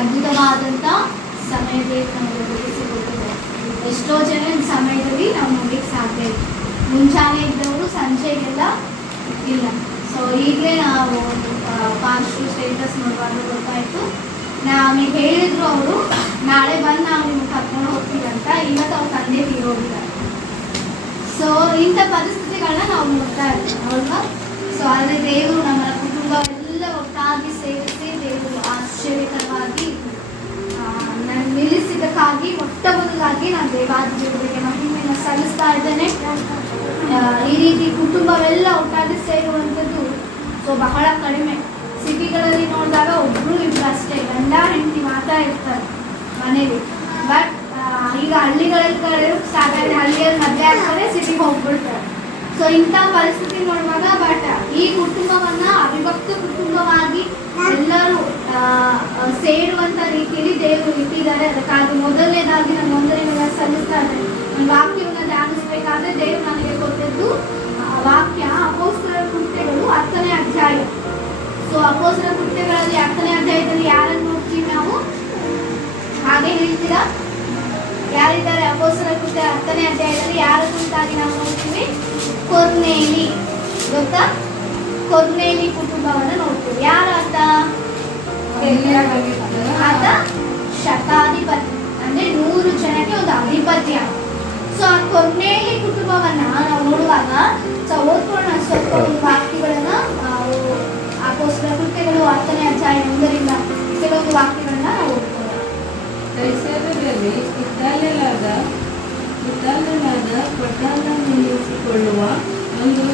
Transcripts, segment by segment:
ಅದ್ಭುತವಾದಂಥ ಸಮಯದಲ್ಲಿ ನಮಗೆ ಒದಗಿಸಿಕೊಟ್ಟಿದೆ. ಎಷ್ಟೋ ಜನ ಸಮಯದಲ್ಲಿ ನಾವು ನೋಡ್ಲಿಕ್ಕೆ ಸಾಧ್ಯ ಇಲ್ಲ. ಮುಂಚಾನೆ ಇದ್ದವರು ಸಂಜೆಗೆಲ್ಲ ಇಲ್ಲ. ಸೊ ಈಗಲೇ ನಾವು ಪಾಸ್ಟು ಸ್ಟೇಟಸ್ ನೋಡುವಾಗ ಗೊತ್ತಾಯಿತು. ನಮಗೆ ಹೇಳಿದ್ರು ಅವರು ನಾಳೆ ಬಂದು ನಾವು ನಿಮ್ಗೆ ಕರ್ಕೊಂಡು ಹೋಗ್ತೀವಿ ಅಂತ. ಇವತ್ತು ಅವ್ರ ತಂದೆ ತೀರೋಗಿದ್ದಾರೆ. ಸೊ ಇಂಥ ಪರಿಸ್ಥಿತಿಗಳನ್ನ ನಾವು ನೋಡ್ತಾ ಇರ್ತೀವಿ ಅಲ್ವಾ. ಸೊ ಆದರೆ ದೇವರು ನಮ್ಮ ಕುಟುಂಬ ಎಲ್ಲ ಒಟ್ಟಾಗಿ ಸೇರಿಸಿ ದೇವರು ಆಶ್ಚರ್ಯಕರವಾಗಿ ನಿಲ್ಲಿಸಿದ್ದಕ್ಕಾಗಿ ಮೊಟ್ಟ ಮೊದಲಾಗಿ ನಾನು ದೇವಾದಿದೇವರಿಗೆ ಮಹಿಮೆಯನ್ನು ಸಲ್ಲಿಸ್ತಾ ಇದ್ದೇನೆ. ಈ ರೀತಿ ಕುಟುಂಬವೆಲ್ಲ ಒಟ್ಟಾಗಿ ಸೇರುವಂಥದ್ದು ಸೊ ಬಹಳ ಕಡಿಮೆ. ಸಿಟಿಗಳಲ್ಲಿ ನೋಡಿದಾಗ ಒಬ್ಬರು ಇಬ್ಬರು ಅಷ್ಟೇ ಗಂಡ ಹೆಂಡತಿ ಮಾತ್ರ ಇರ್ತಾರೆ ಮನೇಲಿ. ಬಟ್ ಈಗ ಹಳ್ಳಿಗಳಲ್ಲಿ ಸಾಧಾರಣ ಹಳ್ಳಿಯಲ್ಲಿ ಮದುವೆ ಆಗ್ತಾರೆ, ಸಿಟಿಗೆ ಹೋಗ್ಬಿಡ್ತಾರೆ. ಸೊ ಇಂಥ ಪರಿಸ್ಥಿತಿ ನೋಡುವಾಗ ಬಟ್ ಈ ಕುಟುಂಬವನ್ನ ಅವಿಭಕ್ತ ಕುಟುಂಬವಾಗಿ ಎಲ್ಲರೂ ಸೇರುವಂತ ರೀತಿಯಲ್ಲಿ ದೇವರು ಇಟ್ಟಿದ್ದಾರೆ. ಅದಕ್ಕಾಗಿ ಮೊದಲನೇದಾಗಿ ನಾನು ವಂದನೆಗಳನ್ನ ಸಲ್ಲಿಸ್ತಾ ಇದ್ದೇನೆ. ನನ್ನ ವಾಕ್ಯವನ್ನು ಧ್ಯಾನಿಸಬೇಕಾದ್ರೆ ದೇವರು ನನಗೆ ಕೊಟ್ಟದ್ದು ವಾಕ್ಯ ಅಪೊಸ್ತಲರ ಕೃತ್ಯಗಳು 10ನೇ ಅಧ್ಯಾಯ. ಸೊ ಅಪೊಸ್ತಲರ ಕೃತ್ಯಗಳಲ್ಲಿ 10ನೇ ಅಧ್ಯಾಯದಲ್ಲಿ ಯಾರನ್ನು ನೋಡ್ತೀವಿ ನಾವು? ಹಾಗೆ ಹೇಳ್ತೀರಾ? ಯಾರಿದ್ದಾರೆ ಅಪೊಸ್ತಲರ ಕೃತ್ಯ 10ನೇ ಅಧ್ಯಾಯದಲ್ಲಿ ಯಾರನ್ನುಂಟಾಗಿ ನಾವು ನೋಡ್ತೀವಿ? ಕೊರ್ನೇಲಿ. ಗೊತ್ತಾ? ಕೊರ್ನೇಲಿ ಕುಟುಂಬವನ್ನು ನೋಡ್ತೀವಿ. ಯಾರಾತ? ಆತ ಶತಾಧಿಪತಿ, ಅಂದ್ರೆ 100 ಜನಕ್ಕೆ ಒಂದು ಅಧಿಪತಿ. ಸೊ ಆ ಕೊರ್ನೇಲಿ ಕುಟುಂಬವನ್ನ ನಾವು ನೋಡುವಾಗ ಓದ್ಕೊಳ್ಳೋಣ ಸ್ವಲ್ಪ ಒಂದು ವಾಕ್ಯಗಳನ್ನ. ಅಪೊಸ್ತಲರ ಕೃತ್ಯಗಳು 10ನೇ ಅಧ್ಯಾಯ 1ರಿಂದ ಕೆಲವೊಂದು ವಾಕ್ಯಗಳನ್ನ ನಾವು ಓದ್ಕೊಳ್ಳೋಣ. ಕೈಸರದಲ್ಲಿ ಇತಾಲ್ಯನಾದ ಪಟ್ಟಣವೆನಿಸಿಕೊಳ್ಳುವ ಒಂದು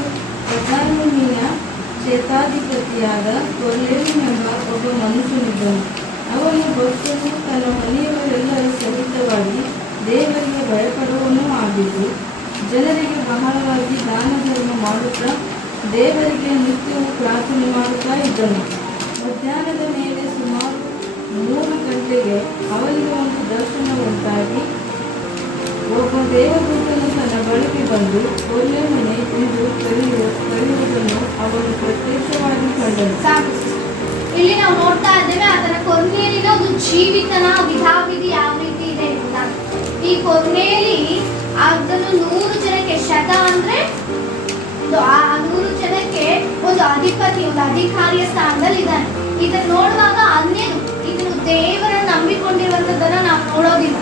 ಪ್ರಧಾನಿಯ ಶತಾಧಿಪತಿಯಾದ ಕೊರ್ನೇಲಿಯನೆಂಬ ಒಬ್ಬ ಮನುಷ್ಯನಿದ್ದನು. ಅವನು ಭಕ್ತನು, ತನ್ನ ಮನೆಯವರೆಲ್ಲರ ಸಹಿತವಾಗಿ ದೇವರಿಗೆ ಭಯಪಡುವವನೂ ಆಗಿದ್ದು, ಜನರಿಗೆ ಬಹಳವಾಗಿ ದಾನ ಧರ್ಮ ಮಾಡುತ್ತಾ ದೇವರಿಗೆ ನಿತ್ಯವೂ ಪ್ರಾರ್ಥನೆ ಮಾಡುತ್ತಾ ಇದ್ದನು. ಮಧ್ಯಾಹ್ನದ ಮೇಲೆ ಸುಮಾರು 3 ಗಂಟೆಗೆ ಅವನಿಗೆ ಒಂದು ದರ್ಶನ ಉಂಟಾಗಿ ಒಬ್ಬ ದೇವದೂತನು ತನ್ನ ಬಳಿಗೆ ಬಂದು, ಕೊರ್ನೇಲನೇ, ಎಂದು ಕರೆಯುವುದನ್ನು ಅವನು ಪ್ರತ್ಯಕ್ಷವಾಗಿ ಕಂಡನು. ಇಲ್ಲಿ ನಾವು ನೋಡ್ತಾ ಇದ್ದೇವೆ ಅದರ ಕೊರ್ನೇಲಿನ ಒಂದು ಜೀವಿತನ ವಿಧಾವಿಧಿ ಯಾವ ರೀತಿ ಇದೆ ಅಂತ. ಈ ಕೊರ್ನೇಲಿ ಅದನ್ನು 100 ಜನಕ್ಕೆ, ಶತ ಅಂದ್ರೆ 100 ಜನಕ್ಕೆ ಒಂದು ಅಧಿಪತಿ, ಒಂದು ಅಧಿಕಾರಿಯ ಸ್ಥಾನದಲ್ಲಿ ಇದ್ದಾನೆ. ಇದನ್ನು ನೋಡುವಾಗ ಅನ್ಯನು, ಇದನ್ನು ದೇವರನ್ನು ನಂಬಿಕೊಂಡಿರುವಂತದ್ದನ್ನ ನಾವು ನೋಡೋದಿಲ್ಲ.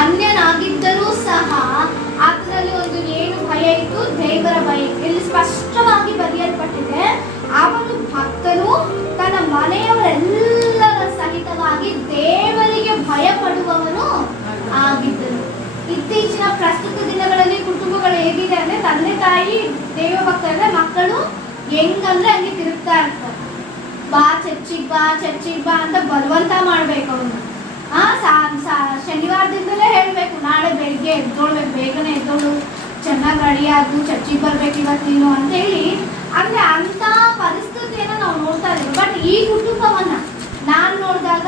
ಅನ್ಯನಾಗಿದ್ದರೂ ಸಹ ಆತನಲ್ಲಿ ಒಂದು ಏನು ಭಯ ಇತ್ತು? ದೇವರ ಭಯ. ಇಲ್ಲಿ ಸ್ಪಷ್ಟವಾಗಿ ಬರೆಯಲ್ಪಟ್ಟಿದೆ, ಅವನು ಭಕ್ತನು, ತನ್ನ ಮನೆಯವರೆಲ್ಲರ ಸಹಿತವಾಗಿ ದೇವರಿಗೆ ಭಯ ಪಡುವವನು ಆಗಿದ್ದನು. ಇತ್ತೀಚಿನ ಪ್ರಸ್ತುತ ದಿನಗಳಲ್ಲಿ ಕುಟುಂಬಗಳು ಹೇಗಿದೆ ಅಂದ್ರೆ, ತಂದೆ ತಾಯಿ ದೇವ ಭಕ್ತರಂದ್ರೆ ಮಕ್ಕಳು ಹೆಂಗಂದ್ರೆ ಹಂಗೆ ತಿರುಗ್ತಾ ಇರ್ತಾರೆ. ಬಾ ಚರ್ಚಿಗೆ ಬಾ ಅಂತ ಬಲವಂತ ಮಾಡ್ಬೇಕು ಅವನು. ಶನಿವಾರದಿಂದಲೇ ಹೇಳ್ಬೇಕು, ನಾಳೆ ಬೆಳಿಗ್ಗೆ ಎದ್ದೋಳ್ಬೇಕು, ಬೇಗನೆ ಎದ್ದೋಳು, ಚೆನ್ನಾಗಿ ರೆಡಿಯಾಗು, ಚರ್ಚಿಗೆ ಬರ್ಬೇಕು ಇವತ್ತು ನೀನು ಅಂತ ಹೇಳಿ. ಅಂದ್ರೆ ಅಂತ ಪರಿಸ್ಥಿತಿಯನ್ನು ನಾವು ನೋಡ್ತಾ ಇದ್ದೀವಿ. ಬಟ್ ಈ ಕುಟುಂಬವನ್ನ ನಾನು ನೋಡಿದಾಗ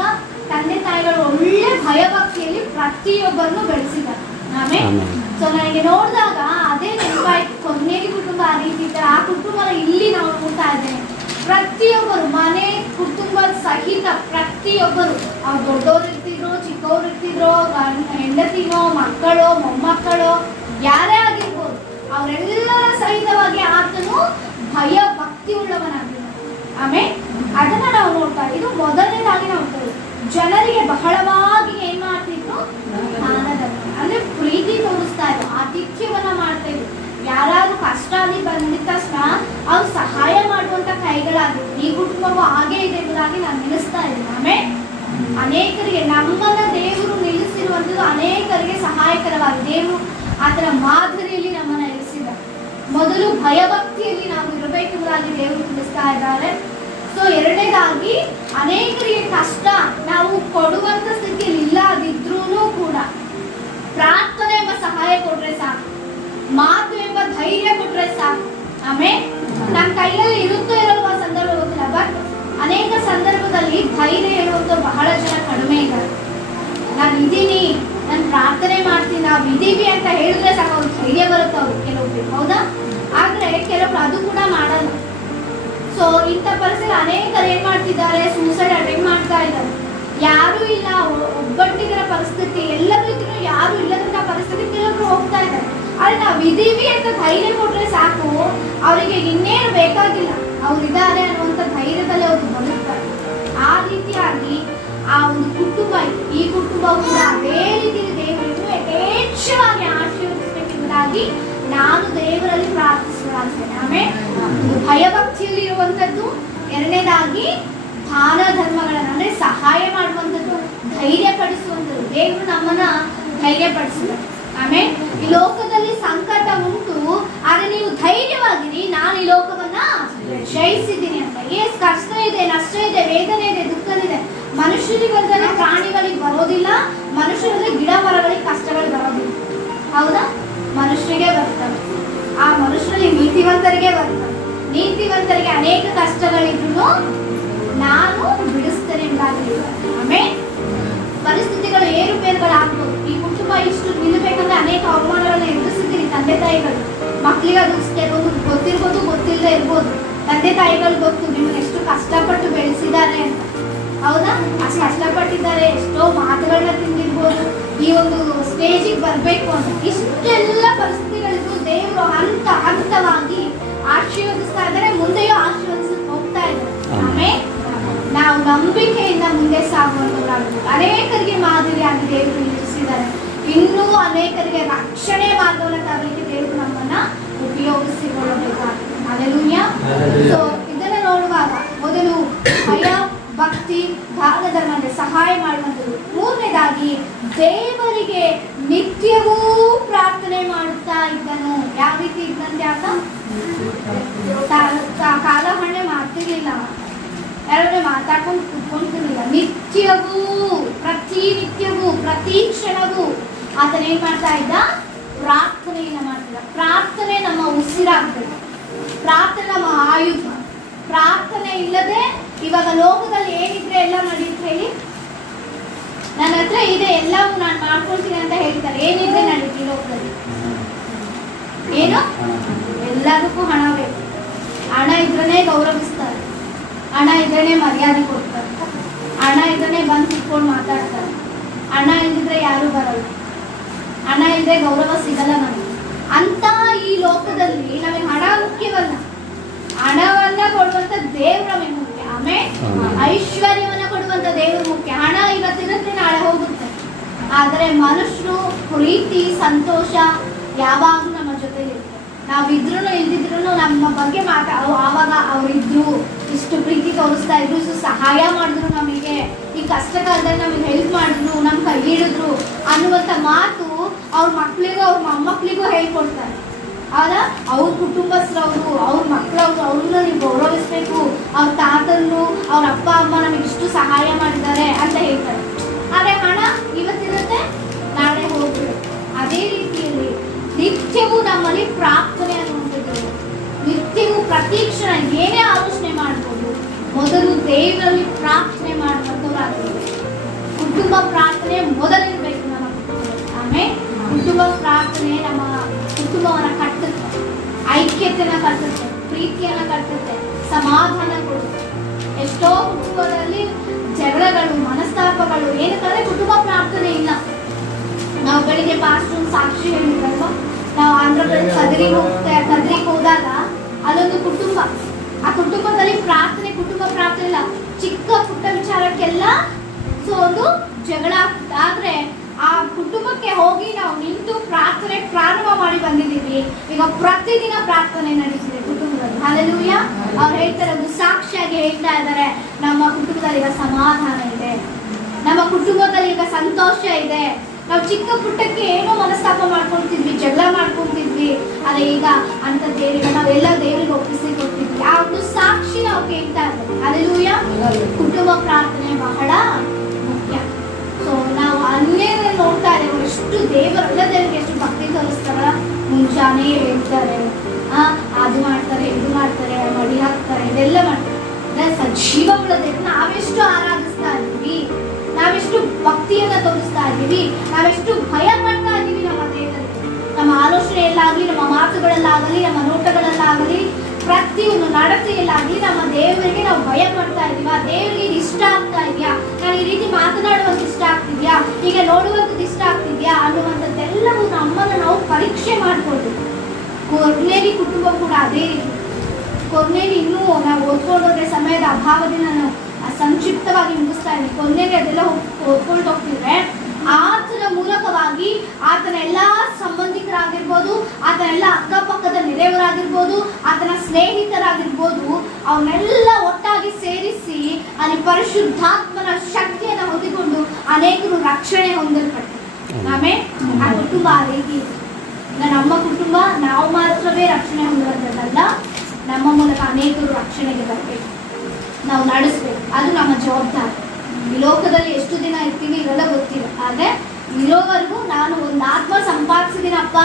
ತಂದೆ ತಾಯಿಗಳು ಒಳ್ಳೆ ಭಯಭಕ್ತಿಯಲ್ಲಿ ಪ್ರತಿಯೊಬ್ಬರನ್ನು ಬೆಳೆಸಿದ್ದಾರೆ. ಆಮೇಲೆ ಸೊ ನನಗೆ ನೋಡಿದಾಗ ಅದೇ ನೆನಪಾಯ್ತು. ಕೊರ್ನೇಲಿ ಕುಟುಂಬ ಆ ರೀತಿ ಇದ್ದಾರೆ. ಆ ಕುಟುಂಬನ ಇಲ್ಲಿ ನಾವು ನೋಡ್ತಾ ಇದ್ದೇವೆ. ಪ್ರತಿಯೊಬ್ಬರು ಮನೆ ಕುಟುಂಬದ ಸಹಿತ ಪ್ರತಿಯೊಬ್ಬರು, ಅವ್ರು ದೊಡ್ಡವ್ರು ಇರ್ತಿದ್ರು, ಚಿಕ್ಕವ್ರು ಇರ್ತಿದ್ರು, ಹೆಂಡತಿನೋ, ಮಕ್ಕಳು, ಮೊಮ್ಮಕ್ಕಳು, ಯಾರೇ ಆಗಿರ್ಬೋದು, ಅವರೆಲ್ಲರ ಸಹಿತವಾಗಿ ಆತನು ಭಯ ಭಕ್ತಿ ಉಳ್ಳವನಾಗಿದ್ದಾನೆ. ಆಮೇಲೆ ಅದನ್ನ ನಾವು ನೋಡ್ತಾ ಇದು ಮೊದಲನೇದಾಗಿ ನಾವು ಜನರಿಗೆ ಬಹಳವಾಗಿ ಏನ್ ಮಾಡ್ತಿದ್ರು? ಅಂದ್ರೆ ಪ್ರೀತಿ ತೋರಿಸ್ತಾ ಇದ್ರು, ಆತಿಥ್ಯವನ್ನ ಮಾಡ್ತಾ ಇದ್ರು. ಯಾರಾದ್ರೂ ಕಷ್ಟ ಆಗಿ ಬಂದಿದ ತಕ್ಷಣ ಅವ್ರು ಸಹಾಯ ಮಾಡುವಂತ ಕೈಗಳಾಗಿತ್ತು. ಈ ಕುಟುಂಬವು ಹಾಗೆ ಇದೆ ಎಂಬುದಾಗಿ ನಾನು ನಿಲ್ಲಿಸ್ತಾ ಇದ್ದೀನಿ. ಆಮೇಲೆ ಅನೇಕರಿಗೆ ನಮ್ಮನ್ನ ದೇವರು ನಿಲ್ಲಿಸಿರುವಂಥದ್ದು ಅನೇಕರಿಗೆ ಸಹಾಯಕರವಾಗಿ ದೇವರು ಆತನ ಮಾದರಿಯಲ್ಲಿ ನಮ್ಮನ್ನ ನಿಲ್ಲಿಸಿದ. ಮೊದಲು ಭಯಭಕ್ತಿಯಲ್ಲಿ ನಾವು ಇರಬೇಕೆಂಬುದಾಗಿ ದೇವರು ತಿಳಿಸ್ತಾ ಇದ್ದಾರೆ. ಅನೇಕರಿಗೆ ಕಷ್ಟ ನಾವು ಕೊಡುವಂತ ಸ್ಥಿತಿಯಲ್ಲಿ ಇಲ್ಲದಿದ್ರೂ ಕೂಡ ಪ್ರಾರ್ಥನೆ ಎಂಬ ಸಹಾಯ ಕೊಟ್ರೆ ಸಾಕು, ಮಾತು ಎಂಬ ಧೈರ್ಯ ಕೊಟ್ರೆ ಸಾಕು. ಆಮೇಲೆ ನಮ್ಮ ಕೈಯಲ್ಲಿ ಇರುತ್ತೋ ಇರಲ್ವ ಸಂದರ್ಭ ಗೊತ್ತಿಲ್ಲ, ಬಟ್ ಅನೇಕ ಸಂದರ್ಭದಲ್ಲಿ ಧೈರ್ಯ ಹೇಳುವಂತ ಬಹಳ ಜನ ಕಡಿಮೆ ಇದ್ದಾರೆ. ನಾನು ಇದೀನಿ, ನಾನು ಪ್ರಾರ್ಥನೆ ಮಾಡ್ತೀನಿ, ನಾವು ಇದೀವಿ ಅಂತ ಹೇಳಿದ್ರೆ ಸಾಕು ಅವ್ರು ಧೈರ್ಯ ಬರುತ್ತೆ ಅವ್ರು ಕೆಲವೊಬ್ರು, ಹೌದಾ? ಆದ್ರೆ ಕೆಲವೊಬ್ರು ಅದು ಕೂಡ ಮಾಡಲ್ಲ. ಸೊ ಇಂಥ ಪರಿಸ್ಥಿತಿ ಅನೇಕರು ಏನ್ ಮಾಡ್ತಿದ್ದಾರೆ, ಸೂಸೈಡ್ ಅಟೆಂಡ್ ಮಾಡ್ತಾ ಇದ್ದಾರೆ. ಯಾರು ಇಲ್ಲ, ಒಬ್ಬಟ್ಟಿಗಿರ ಪರಿಸ್ಥಿತಿ, ಎಲ್ಲರೂ ಇದ್ರು ಯಾರು ಇಲ್ಲದಂತ ಪರಿಸ್ಥಿತಿ ಕೆಲವರು ಹೋಗ್ತಾ ಇದ್ದಾರೆ. ಆದ್ರೆ ನಾವು ಇದೀವಿ ಅಂತ ಧೈರ್ಯ ಕೊಟ್ರೆ ಸಾಕು, ಅವರಿಗೆ ಇನ್ನೇನು ಬೇಕಾಗಿಲ್ಲ, ಅವ್ರಿದ್ದಾರೆ ಅನ್ನುವಂಥ ಧೈರ್ಯದಲ್ಲಿ ಅವರು ಬದುಕ್ತಾರೆ. ಆ ರೀತಿಯಾಗಿ ಆ ಒಂದು ಕುಟುಂಬ ಇತ್ತು. ಈ ಕುಟುಂಬ ಕೂಡ ಅದೇ ರೀತಿ ದೇವರನ್ನು ಯಥೇಚ್ಛವಾಗಿ ಆಶೀರ್ವದಿಸಬೇಕೆಂಬುದಾಗಿ ನಾನು ದೇವರಲ್ಲಿ ಪ್ರಾರ್ಥಿಸಲಾಗ್ತೇನೆ. ಆಮೇಲೆ ಭಯಭಕ್ತಿಯಲ್ಲಿ ಇರುವಂತದ್ದು, ಎರಡನೇದಾಗಿ ದಾನ ಧರ್ಮಗಳನ್ನ ಅಂದ್ರೆ ಸಹಾಯ ಮಾಡುವಂಥದ್ದು, ಧೈರ್ಯ ಪಡಿಸುವಂಥದ್ದು. ದೇವರು ನಮ್ಮನ್ನ ಧೈರ್ಯ ಪಡಿಸಿದರು. ಆಮೇಲೆ ಈ ಲೋಕದಲ್ಲಿ ಸಂಕಟ ಉಂಟು, ಆದ್ರೆ ನೀವು ಧೈರ್ಯವಾಗಿರಿ, ನಾನು ಈ ಲೋಕವನ್ನ ಜಯಿಸಿದ್ದೀನಿ ಅಂತ. ಎಸ್, ಕಷ್ಟ ಇದೆ, ನಷ್ಟ ಇದೆ, ವೇದನೆ ಇದೆ, ದುಃಖವಿದೆ. ಮನುಷ್ಯರಿಗೆ ಬಂದರೆ ಪ್ರಾಣಿಗಳಿಗೆ ಬರೋದಿಲ್ಲ, ಮನುಷ್ಯರಲ್ಲಿ ಗಿಡ ಮರಗಳಿಗೆ ಕಷ್ಟಗಳು ಬರೋದಿಲ್ಲ, ಹೌದಾ? ಮನುಷ್ಯರಿಗೆ ಬರ್ತವೆ. ಆ ಮನುಷ್ಯರಲ್ಲಿ ನೀತಿವಂತರಿಗೆ ಬರ್ತವೆ. ನೀತಿವಂತರಿಗೆ ಅನೇಕ ಕಷ್ಟಗಳಿದ್ರು ನಾನು ಬಿಡಿಸ್ತೇನೆ ಎಂಬುದಾಗಿ. ಆಮೇಲೆ ಪರಿಸ್ಥಿತಿಗಳು ಏರುಪೇರುಗಳಾಗ್ಬೋದು. ಈ ಕುಟುಂಬ ಇಷ್ಟು ನಿಲ್ಲಬೇಕಂದ್ರೆ ಅನೇಕ ಅವಮಾನಗಳನ್ನ ಎದುರಿಸಿದ್ದೀರಿ ತಂದೆ ತಾಯಿಗಳು. ಮಕ್ಕಳಿಗೆ ಅದು ಕೆಲವೊಂದು ಗೊತ್ತಿರ್ಬೋದು, ಗೊತ್ತಿಲ್ಲದೆ ಇರ್ಬೋದು. ತಂದೆ ತಾಯಿಗಳು ಗೊತ್ತು ನಿಮ್ಮನ್ನು ಎಷ್ಟು ಕಷ್ಟಪಟ್ಟು ಬೆಳೆಸಿದ್ದಾರೆ ಅಂತ, ಹೌದಾ? ಅಷ್ಟು ಕಷ್ಟಪಟ್ಟಿದ್ದಾರೆ, ಎಷ್ಟೋ ಮಾತುಗಳನ್ನ ತಿಂದಿರ್ಬೋದು ಈ ಒಂದು ಸ್ಟೇಜಿಗೆ ಬರಬೇಕು ಅಂತ. ಇಷ್ಟೆಲ್ಲ ಪರಿಸ್ಥಿತಿಗಳಿಗೂ ದೇವರು ಹಂತ ಹಂತವಾಗಿ ಆಶೀರ್ವದಿಸ್ತಾ ಇದ್ದಾರೆ, ಮುಂದೆಯೂ ಆಶೀರ್ವದಿಸಿ ಹೋಗ್ತಾ ಇದ್ದಾರೆ. ಆಮೇಲೆ ನಾವು ನಂಬಿಕೆಯಿಂದ ಮುಂದೆ ಸಾಗುವಂತವರಾಗಬೇಕು. ಅನೇಕರಿಗೆ ಮಾದರಿಯಾಗಿ ದೇವರು ನಿಲ್ಲಿಸಿದ್ದಾರೆ. ಇನ್ನೂ ಅನೇಕರಿಗೆ ರಕ್ಷಣೆ ಮಾರ್ಗವನ್ನು ತರಲಿಕ್ಕೆ ದೇವರು ನಮ್ಮನ್ನ ಉಪಯೋಗಿಸಿಕೊಳ್ಳಬೇಕಾಗ್ತದೆ. ಹಲ್ಲೆಲೂಯಾ. ಸೊ ಇದನ್ನ ನೋಡುವಾಗ ಮೊದಲು ಭಯ ಭಕ್ತಿ, ದಾನ ಧರ್ಮ ಅಂದ್ರೆ ಸಹಾಯ ಮಾಡುವಂಥದ್ದು. ಮೂರನೇದಾಗಿ ದೇವರಿಗೆ ನಿತ್ಯವೂ ಪ್ರಾರ್ಥನೆ ಮಾಡುತ್ತಾ ಇದ್ದನು. ಯಾವ ರೀತಿ ಇದ್ದಂತೆ ಆತ ಕಾಲಹರಣೆ ಮಾಡ್ತಿರ್ಲಿಲ್ಲ, ಯಾರೇ ಮಾತಾಡ್ಕೊಂಡು ಕುತ್ಕೊಂತಿರ್ಲಿಲ್ಲ. ನಿತ್ಯವೂ, ಪ್ರತಿನಿತ್ಯವೂ, ಪ್ರತಿ ಕ್ಷಣವೂ ಆತನೇನ್ ಮಾಡ್ತಾ ಇದ್ದ? ಪ್ರಾರ್ಥನೆಯನ್ನ ಮಾಡ್ತಿದ್ದ. ಪ್ರಾರ್ಥನೆ ನಮ್ಮ ಉಸಿರಾಗಬೇಕು, ಪ್ರಾರ್ಥನೆ ನಮ್ಮ ಆಯುಧ. ಪ್ರಾರ್ಥನೆ ಇಲ್ಲದೆ ಇವಾಗ ಲೋಕದಲ್ಲಿ ಏನಿದ್ರೆ ಎಲ್ಲ ನಡೆಯುತ್ತೆ ಹೇಳಿ. ನನ್ನ ಹತ್ರ ಇದೆ, ಎಲ್ಲವೂ ನಾನು ಮಾಡ್ಕೊಳ್ತೀನಿ ಅಂತ ಹೇಳ್ತಾರೆ. ಏನಿದ್ರೆ ನಡೀತಿ ಲೋಕದಲ್ಲಿ? ಏನು? ಎಲ್ಲದಕ್ಕೂ ಹಣ ಬೇಕು. ಹಣ ಇದ್ರೇ ಗೌರವಿಸ್ತಾರೆ, ಹಣ ಇದ್ರೇ ಮರ್ಯಾದೆ ಕೊಡ್ತಾರೆ, ಹಣ ಇದ್ರೇ ಬಂದು ಕುತ್ಕೊಂಡು ಮಾತಾಡ್ತಾರೆ. ಹಣ ಇಲ್ದಿದ್ರೆ ಯಾರು ಬರಲ್ಲ, ಹಣ ಇಲ್ಲದೆ ಗೌರವ ಸಿಗಲ್ಲ ನಮಗೆ. ಅಂತ ಈ ಲೋಕದಲ್ಲಿ ನಮಗೆ ಹಣ ಮುಖ್ಯವಲ್ಲ, ಹಣವನ್ನ ಕೊಡುವಂತ ದೇವ್ರ ನಮಗೆ ಮುಖ್ಯ. ಆಮೇಲೆ ಐಶ್ವರ್ಯವನ್ನ ಕೊಡುವಂತ ದೇವರು ಮುಖ್ಯ. ಹಣ ಇವತ್ತಿರುತ್ತೆ, ನಾಳೆ ಹೋಗುತ್ತೆ. ಆದರೆ ಮನುಷ್ಯರು ಪ್ರೀತಿ, ಸಂತೋಷ ಯಾವಾಗಲೂ ನಮ್ಮ ಜೊತೆಲಿರುತ್ತೆ. ನಾವಿದ್ರು ಇಲ್ದಿದ್ರು ನಮ್ಮ ಬಗ್ಗೆ ಆವಾಗ ಅವರಿದ್ರು, ಇಷ್ಟು ಪ್ರೀತಿ ತೋರಿಸ್ತಾ ಇದ್ರು, ಇಷ್ಟು ಸಹಾಯ ಮಾಡಿದ್ರು, ನಮಗೆ ಈ ಕಷ್ಟ ಕಾಲದಲ್ಲಿ ನಮಗೆ ಹೆಲ್ಪ್ ಮಾಡಿದ್ರು, ನಮ್ಮ ಕೈ ಹಿಡಿದ್ರು ಅನ್ನುವಂಥ ಮಾತು ಅವ್ರ ಮಕ್ಕಳಿಗೂ ಅವ್ರ ಮೊಮ್ಮಕ್ಕಳಿಗೂ ಹೇಳ್ಕೊಡ್ತಾರೆ. ಆಗ ಅವ್ರ ಕುಟುಂಬಸ್ಥರವರು, ಅವ್ರ ಮಕ್ಕಳವರು, ಅವ್ರನ್ನ ನೀವು ಗೌರವಿಸ್ಬೇಕು. ಅವ್ರ ತಾತನ್ನು, ಅವ್ರ ಅಪ್ಪ ಅಮ್ಮ ನಮಗೆ ಇಷ್ಟು ಸಹಾಯ ಮಾಡಿದ್ದಾರೆ ಅಂತ ಹೇಳ್ತಾರೆ. ಆದರೆ ಹಣ ಇವತ್ತಿರುತ್ತೆ, ನಾಳೆ ಹೋಗ್ಬಿಡುತ್ತೆ. ಅದೇ ರೀತಿಯಲ್ಲಿ ನಿತ್ಯವೂ ನಮ್ಮಲ್ಲಿ ಪ್ರಾರ್ಥನೆ ಅನ್ನುವಂಥದ್ದು, ನಿತ್ಯವೂ ಪ್ರತಿ ಕ್ಷಣ ಏನೇ ಆಲೋಚನೆ ಮಾಡ್ಬೋದು, ಮೊದಲು ದೇವರಲ್ಲಿ ಪ್ರಾರ್ಥನೆ ಮಾಡುವಂಥವ್ರಾಗ್ತದೆ. ಕುಟುಂಬ ಪ್ರಾರ್ಥನೆ ಮೊದಲಿರಬೇಕು ನಮ್ಮ ಕುಟುಂಬದಲ್ಲಿ. ಆಮೇಲೆ ಕುಟುಂಬ ಪ್ರಾರ್ಥನೆ ನಮ್ಮ ಕುಟುಂಬವನ್ನ ಕಟ್ಟುತ್ತೆ, ಐಕ್ಯತೆನ ಕಟ್ಟುತ್ತೆ, ಪ್ರೀತಿಯನ್ನ ಕಟ್ಟುತ್ತೆ, ಸಮಾಧಾನ ಕೊಡುತ್ತೆ. ಎಷ್ಟೋ ಕುಟುಂಬದಲ್ಲಿ ಜಗಳಗಳು, ಮನಸ್ತಾಪಗಳು ಏನಕ್ಕಂದ್ರೆ ಕುಟುಂಬ ಪ್ರಾರ್ಥನೆ ಇಲ್ಲ. ನಾವು ಬೆಳಿಗ್ಗೆ ಪಾಸ್ಟರ್ ಸಾಕ್ಷಿ ಹೇಳಿದ್ರಲ್ವ, ನಾವು ಆಂಧ್ರ ಪ್ರದೇಶ ಕದ್ರಿಗೆ ಹೋದಾಗ ಅಲ್ಲೊಂದು ಕುಟುಂಬ, ಆ ಕುಟುಂಬದಲ್ಲಿ ಪ್ರಾರ್ಥನೆ, ಕುಟುಂಬ ಪ್ರಾರ್ಥನೆ ಇಲ್ಲ, ಚಿಕ್ಕ ಪುಟ್ಟ ವಿಚಾರಕ್ಕೆಲ್ಲ ಸೊ ಒಂದು ಜಗಳ ಆಗ್ತದೆ. ಆದ್ರೆ ಆ ಕುಟುಂಬಕ್ಕೆ ಹೋಗಿ ನಾವು ನಿಂತು ಪ್ರಾರ್ಥನೆ ಪ್ರಾರಂಭ ಮಾಡಿ ಬಂದಿದ್ದೀವಿ. ಈಗ ಪ್ರತಿದಿನ ಪ್ರಾರ್ಥನೆ ನಡೀತಿದೆ ಕುಟುಂಬದಲ್ಲಿ. ಹಲ್ಲೆಲೂಯಾ. ಅವ್ರು ಹೇಳ್ತಾರೆ, ಒಂದು ಸಾಕ್ಷಿಯಾಗಿ ಹೇಳ್ತಾ ಇದ್ದಾರೆ, ನಮ್ಮ ಕುಟುಂಬದಲ್ಲಿ ಈಗ ಸಮಾಧಾನ ಇದೆ, ನಮ್ಮ ಕುಟುಂಬದಲ್ಲಿ ಈಗ ಸಂತೋಷ ಇದೆ. ನಾವು ಚಿಕ್ಕ ಪುಟ್ಟಕ್ಕೆ ಏನೋ ಮನಸ್ತಾಪ ಮಾಡ್ಕೊಳ್ತಿದ್ವಿ, ಜಗಳ ಮಾಡ್ಕೊಳ್ತಿದ್ವಿ, ಆದ್ರೆ ಈಗ ಅಂತ ದೇವರಿಗೆ ನಾವೆಲ್ಲ ದೇವರಿಗೆ ಒಪ್ಪಿಸಿ ಕೊಡ್ತಿದ್ವಿ. ಆ ಒಂದು ಸಾಕ್ಷಿ ನಾವು ಕೇಳ್ತಾ ಇದ್ದೀವಿ. ಹಲ್ಲೆಲೂಯಾ. ಕುಟುಂಬ ಪ್ರಾರ್ಥನೆ ಬಹಳ ಮುಖ್ಯ. ಸೊ ನಾವು ಅನ್ಯರನ್ನು ನೋಡ್ತಾ ಇದ್ದೇವೆ, ಎಷ್ಟು ದೇವರೆಲ್ಲ ದೇವರಿಗೆ ಎಷ್ಟು ಭಕ್ತಿ ತೋರಿಸ್ತಾರ. ಮುಂಚಾನೆ ಹೇಳ್ತಾರೆ, ಅದು ಮಾಡ್ತಾರೆ, ಇದು ಮಾಡ್ತಾರೆ, ಮಡಿ ಹಾಕ್ತಾರೆ, ಇದೆಲ್ಲ ಮಾಡ್ತಾರೆ. ಸಜೀವಗಳ ದೇವ್ರ ನಾವೆಷ್ಟು ಆರಾಧಿಸ್ತಾ ಇದ್ದೀವಿ, ನಾವೆಷ್ಟು ಭಕ್ತಿಯನ್ನ ತೋರಿಸ್ತಾ ಇದ್ದೀವಿ, ನಾವೆಷ್ಟು ಭಯ ಪಡ್ತಾ ಇದ್ದೀವಿ ನಮ್ಮ ದೇವರಿಗೆ. ನಮ್ಮ ಆಲೋಚನೆಯಲ್ಲಾಗಲಿ, ನಮ್ಮ ಮಾತುಗಳಲ್ಲಾಗಲಿ, ನಮ್ಮ ನೋಟಗಳಲ್ಲಾಗಲಿ, ಪ್ರತಿಯೊಂದು ನಡತೆಯಲ್ಲಾಗಲಿ ನಮ್ಮ ದೇವರಿಗೆ ನಾವು ಭಯ ಪಡ್ತಾ ಇದೀವ. ದೇವರಿಗೆ ಇದು ಇಷ್ಟ ಆಗ್ತಾ ಇದೆಯಾ, ನಾನು ಈ ರೀತಿ ಮಾತನಾಡುವಂತ ಇಷ್ಟ ಆಗ್ತಿದ್ಯಾ, ಈಗ ನೋಡುವಂಥದ್ದು ಇಷ್ಟ ಆಗ್ತಿದ್ಯಾ ಅನ್ನುವಂಥದ್ದೆಲ್ಲವೂ ನಮ್ಮನ್ನು ನಾವು ಪರೀಕ್ಷೆ ಮಾಡ್ಕೊಳ್ಬೇಕು. ಕೊರ್ನೇಲಿ ಕುಟುಂಬ ಕೂಡ ಅದೇ ರೀತಿ. ಕೊರ್ನೇಲಿ ಇನ್ನೂ ನಾವು ಓದ್ಕೊಂಡೋದ್ರೆ ಸಮಯದ ಅಭಾವದಿಂದ ನಾವು ಸಂಕ್ಷಿಪ್ತವಾಗಿ ಮುಗಿಸ್ತಾ ಇದ್ದೀವಿ. ಕೊರ್ನೇಲಿ ಅದೆಲ್ಲ ಓದ್ಕೊಂಡು ಹೋಗ್ತಿದ್ರೆ ಆತನ ಮೂಲಕವಾಗಿ ಆತನ ಎಲ್ಲ ಸಂಬಂಧಿಕರಾಗಿರ್ಬೋದು, ಆತನ ಎಲ್ಲ ಅಕ್ಕಪಕ್ಕದ ನೆರೆಯವರಾಗಿರ್ಬೋದು, ಆತನ ಸ್ನೇಹಿತರಾಗಿರ್ಬೋದು, ಅವನ್ನೆಲ್ಲ ಒಟ್ಟಾಗಿ ಸೇರಿಸಿ ಅಲ್ಲಿ ಪರಿಶುದ್ಧಾತ್ಮನ ಶಕ್ತಿಯನ್ನು ಹೊಂದಿಕೊಂಡು ಅನೇಕರು ರಕ್ಷಣೆ ಹೊಂದಲ್ಪಡ್ತಾರೆ. ಆಮೇಲೆ ಆ ಕುಟುಂಬ ಆ ರೀತಿ ಈಗ ನಮ್ಮ ಕುಟುಂಬ ನಾವು ಮಾತ್ರವೇ ರಕ್ಷಣೆ ಹೊಂದುವಂಥದ್ದಲ್ಲ, ನಮ್ಮ ಮೂಲಕ ಅನೇಕರು ರಕ್ಷಣೆಗೆ ಬರಬೇಕು, ನಾವು ನಡೆಸ್ಬೇಕು. ಅದು ನಮ್ಮ ಜವಾಬ್ದಾರಿ. ಈ ಲೋಕದಲ್ಲಿ ಎಷ್ಟು ದಿನ ಇರ್ತೀವಿ ಇವೆಲ್ಲ ಗೊತ್ತಿಲ್ಲ, ಆದರೆ ಇರೋವರೆಗೂ ನಾನು ಒಂದು ಆತ್ಮ ಸಂಪಾದಿಸಿದಿನಪ್ಪ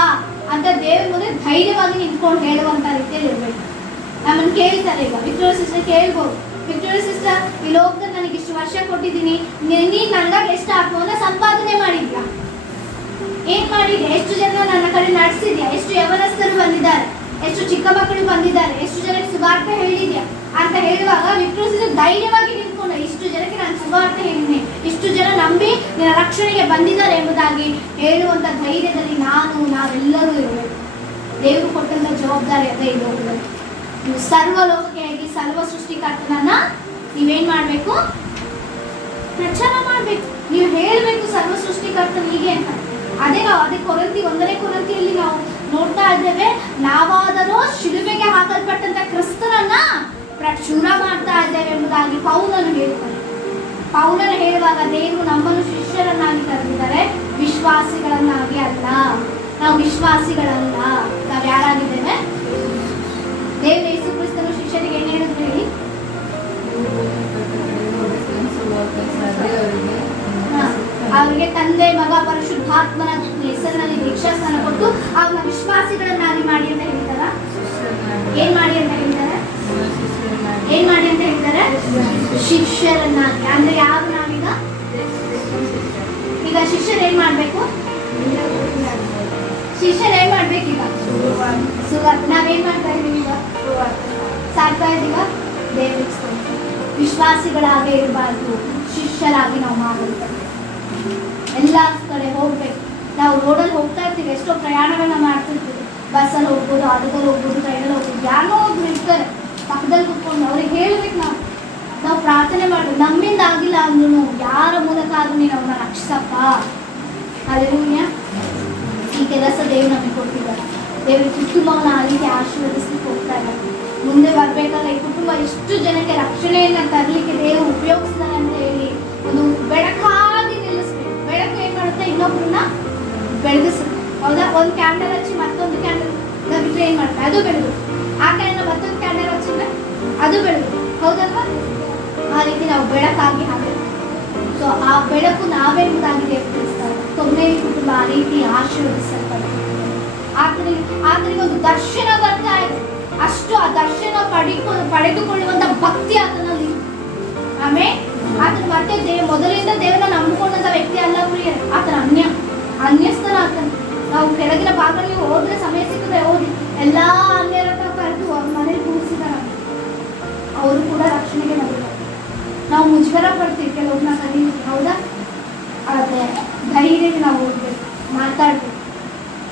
ಅಂತ ದೇವ್ರ ಮುಂದೆ ಧೈರ್ಯವಾಗಿ ನಿಂತ್ಕೊಂಡು ಹೇಳುವಂತ ರೀತಿಯಲ್ಲಿ ಇರಬೇಕು. ನಮ್ಮನ್ನು ಕೇಳ್ತಾರೆ, ಈಗ ವಿಕ್ಟೋರಿಯಾ ಸಿಸ್ಟರ್ ಕೇಳ್ಬೋದು, ವಿಕ್ಟೋರಿಯಾ ಸಿಸ್ಟರ್ ಈ ಲೋಕದಲ್ಲಿ ನನಗೆ ಇಷ್ಟು ವರ್ಷ ಕೊಟ್ಟಿದ್ದೀನಿ, ನೀನು ನನಗಾಗಿ ಎಷ್ಟು ಆತ್ಮವನ್ನ ಸಂಪಾದನೆ ಮಾಡಿದ್ಯಾ, ಏನ್ ಮಾಡಿದ್ಯಾ, ಎಷ್ಟು ಜನ ನನ್ನ ಕಡೆ ನಡೆಸಿದ್ಯಾ, ಎಷ್ಟು ಯವನಸ್ಥರು ಬಂದಿದ್ದಾರೆ, ಎಷ್ಟು ಚಿಕ್ಕ ಮಕ್ಕಳು ಬಂದಿದ್ದಾರೆ, ಎಷ್ಟು ಜನಕ್ಕೆ ಸುವಾರ್ತೆ ಹೇಳಿದ್ಯಾ ಅಂತ ಹೇಳುವಾಗ ವಿಕ್ಟೋರಿಯಾ ಸಿಸ್ಟರ್ ಧೈರ್ಯವಾಗಿ ನಿಂತ್ಕೊಂಡು ಇಷ್ಟು ಜನಕ್ಕೆ ನಾನು ಸುವಾರ್ತೆ ಹೇಳಿದ್ದೀನಿ, ಇಷ್ಟು ಜನ ನಂಬಿ ನಿನ್ನ ರಕ್ಷಣೆಗೆ ಬಂದಿದ್ದಾರೆ ಎಂಬುದಾಗಿ ಹೇಳುವಂತ ಧೈರ್ಯದಲ್ಲಿ ನಾವೆಲ್ಲರೂ ಇರಬೇಕು. ದೇವರು ಕೊಟ್ಟಂತ ಜವಾಬ್ದಾರಿ ಅದೇ ಈ ಲೋಕದಲ್ಲಿ. ನೀವು ಸರ್ವ ಲೋಕಕ್ಕೆ ಹೇಗೆ ಸರ್ವ ಸೃಷ್ಟಿಕರ್ತನನ್ನ ನೀವೇನ್ ಮಾಡ್ಬೇಕು, ಪ್ರಚಾರ ಮಾಡ್ಬೇಕು, ನೀವು ಹೇಳ್ಬೇಕು ಸರ್ವ ಸೃಷ್ಟಿಕರ್ತನಿಗೆ ಅಂತ. ಅದೇ ಕೊರಂತಿ 1ನೇ ಕೊರಂತಿಯಲ್ಲಿ ನಾವು ನೋಡ್ತಾ ಇದ್ದೇವೆ, ನಾವಾದರೂ ಶಿಲುಬೆಗೆ ಹಾಕಲ್ಪಟ್ಟಂತ ಕ್ರಿಸ್ತನನ್ನ ಪ್ರಚುರ ಮಾಡ್ತಾ ಇದ್ದೇವೆ ಎಂಬುದಾಗಿ ಪೌಲನು ಹೇಳ್ತಾರೆ. ಪೌಲನು ಹೇಳುವಾಗ ದೇವರು ನಮ್ಮನ್ನು ಶಿಷ್ಯರನ್ನಾಗಿ ಕರೆದಿದ್ದಾರೆ, ವಿಶ್ವಾಸಿಗಳನ್ನಾಗಿ ಅಲ್ಲ. ನಾವು ವಿಶ್ವಾಸಿಗಳಲ್ಲ, ನಾವು ಯಾರಾಗಿದ್ದೇವೆ? ದೇವರು ಯೇಸು ಕ್ರಿಸ್ತನು ಶಿಷ್ಯರಿಗೆ ಏನ್ ಹೇಳಿದ್ರು ಹೇಳಿ? ಅವರಿಗೆ ತಂದೆ ಮಗ ಪರಿಶುದ್ಧಾತ್ಮನ ಹೆಸರಿನಲ್ಲಿ ದೀಕ್ಷಾಸ್ನಾನ ಕೊಟ್ಟು ಅವ್ರನ್ನ ವಿಶ್ವಾಸಿಗಳನ್ನಾಗಿ ಮಾಡಿ ಅಂತ ಹೇಳ್ತಾರ. ಏನ್ ಮಾಡಿ ಅಂತ ಹೇಳ್ತಾರೆ? ಏನ್ ಮಾಡಿ ಅಂತ ಹೇಳ್ತಾರೆ? ಶಿಷ್ಯರನ್ನಾಗಿ. ಅಂದ್ರೆ ಯಾರು ನಾವೀಗ? ಈಗ ಶಿಷ್ಯರು ಏನ್ ಮಾಡ್ಬೇಕು? ಶಿಷ್ಯರು ಏನ್ ಮಾಡ್ಬೇಕೀಗ? ಸುವಾರ್ತೆ. ನಾವೇನ್ ಮಾಡ್ತಾ ಇದೀವಿ ಈಗ? ಸಾಕ್ತಾ ಇದೀವ. ದೇವರಿಗೆ ವಿಶ್ವಾಸಿಗಳಾಗೇ ಇರಬಾರ್ದು, ಶಿಷ್ಯರಾಗಿ ನಾವು ಮಾಡಬೇಕು. ಎಲ್ಲ ಕಡೆ ಹೋಗ್ಬೇಕು. ನಾವು ರೋಡಲ್ಲಿ ಹೋಗ್ತಾ ಇರ್ತೀವಿ, ಎಷ್ಟೋ ಪ್ರಯಾಣಗಳನ್ನ ಮಾಡ್ತಿರ್ತೀವಿ, ಬಸ್ಸಲ್ಲಿ ಹೋಗ್ಬೋದು, ಆಟೋದಲ್ಲಿ ಹೋಗ್ಬೋದು, ಟ್ರೈನಲ್ಲಿ ಹೋಗ್ಬೋದು, ಯಾರೋ ಒಬ್ರು ಇರ್ತಾರೆ ಪಕ್ಕದಲ್ಲಿ ಕೂತ್ಕೊಂಡು ಅವ್ರಿಗೆ ಹೇಳ್ಬೇಕು. ನಾವು ಪ್ರಾರ್ಥನೆ ಮಾಡ್ಬೇಕು, ನಮ್ಮಿಂದ ಆಗಿಲ್ಲ ಅಂದ್ರೂ ಯಾರ ಮೂಲಕ ಆದ್ರೂ ನೀನು ಅವ್ರನ್ನ ರಕ್ಷಿಸಪ್ಪ. ಹಲ್ಲೆಲೂಯಾ. ಈ ಕೆಲಸ ದೇವ್ರು ನಮಗೆ ಕೊಟ್ಟಿದ್ದಾರೆ. ದೇವ್ರ ಕುಟುಂಬವನ್ನ ಆ ರೀತಿ ಆಶೀರ್ವದಿಸ್ಲಿಕ್ಕೆ ಹೋಗ್ತಾ ಇದ್ದಾರೆ. ಮುಂದೆ ಬರ್ಬೇಕಾದ್ರೆ ಈ ಕುಟುಂಬ ಇಷ್ಟು ಜನಕ್ಕೆ ರಕ್ಷಣೆಯನ್ನ ತರಲಿಕ್ಕೆ ದೇವರು ಉಪಯೋಗಿಸ್ತಾರೆ ಅಂತ ಹೇಳಿ ಒಂದು ಬೆಳಕಾಗಿ ನಿಲ್ಲಿಸ್ಬೇಕು. ಬೆಳಕು ಏನ್ ಮಾಡುತ್ತೆ? ಇನ್ನೊಬ್ರನ್ನ ಬೆಳಗಿಸುತ್ತೆ. ಹೌದಾ? ಒಂದು ಕ್ಯಾಂಡಲ್ ಹಚ್ಚಿ ಮತ್ತೊಂದು ಕ್ಯಾಂಡಲ್ ಬಿಟ್ಟರೆ ಏನ್ ಮಾಡುತ್ತೆ? ಅದು ಬೆಳಗು. ಆ ಕಡೆಯಿಂದ ಮತ್ತೊಂದು ಕ್ಯಾಂಡಲ್ ಹಚ್ಚಿದ್ರೆ ಅದು ಬೆಳಗು. ಹೌದಲ್ವಾ? ಆ ರೀತಿ ನಾವು ಬೆಳಕಾಗಿ ಹಾಕಬೇಕು. ಸೊ ಆ ಬೆಳಕು ನಾವೆಂಬುದಾಗಿ ದೇವರು ತಿಳಿಸ್ತಾರೆ. ಕೊನೆಯ ಕುಟುಂಬ ಆ ರೀತಿ ಆಶೀರ್ವದಿಸಲ್ಪಡುತ್ತೆ. ಆತನಿಗೆ ಒಂದು ದರ್ಶನ ಬರ್ತಾ ಇದೆ. ಅಷ್ಟು ಆ ದರ್ಶನ ಪಡೆದುಕೊಳ್ಳುವಂತ ಭಕ್ತಿ ಆತನಲ್ಲಿ. ಆಮೇಲೆ ಆತನ ಮತ್ತೆ ಮೊದಲಿಂದ ದೇವರನ್ನ ನಂಬಿಕೊಂಡಂತ ವ್ಯಕ್ತಿ ಅಲ್ಲ ಪ್ರಿಯರೇ. ಆತನ ಅನ್ಯಸ್ಥನ ಆತನ. ನಾವು ಕೆಳಗಿನ ಭಾಗದಲ್ಲಿ ಹೋದ್ರೆ ಸಮಯ ಸಿಕ್ಕಿದ್ರೆ ಓದಿ, ಎಲ್ಲಾ ಅನ್ಯರ ಕರೆದು ಅವ್ರ ಮನೇಲಿ ಕೂರಿಸಿದಾರ. ಅವರು ಕೂಡ ರಕ್ಷಣೆಗೆ ಬಂದಿದ್ದಾರೆ. ನಾವು ಮುಜುಗರ ಪಡ್ತೀವಿ ಕೆಲವ್ರನ್ನ ಕರೀ, ಹೌದಾ? ಆದ್ರೆ ಧೈರ್ಯಕ್ಕೆ ನಾವು ಹೋಗ್ಬೇಕು, ಮಾತಾಡ್ಬೇಕು.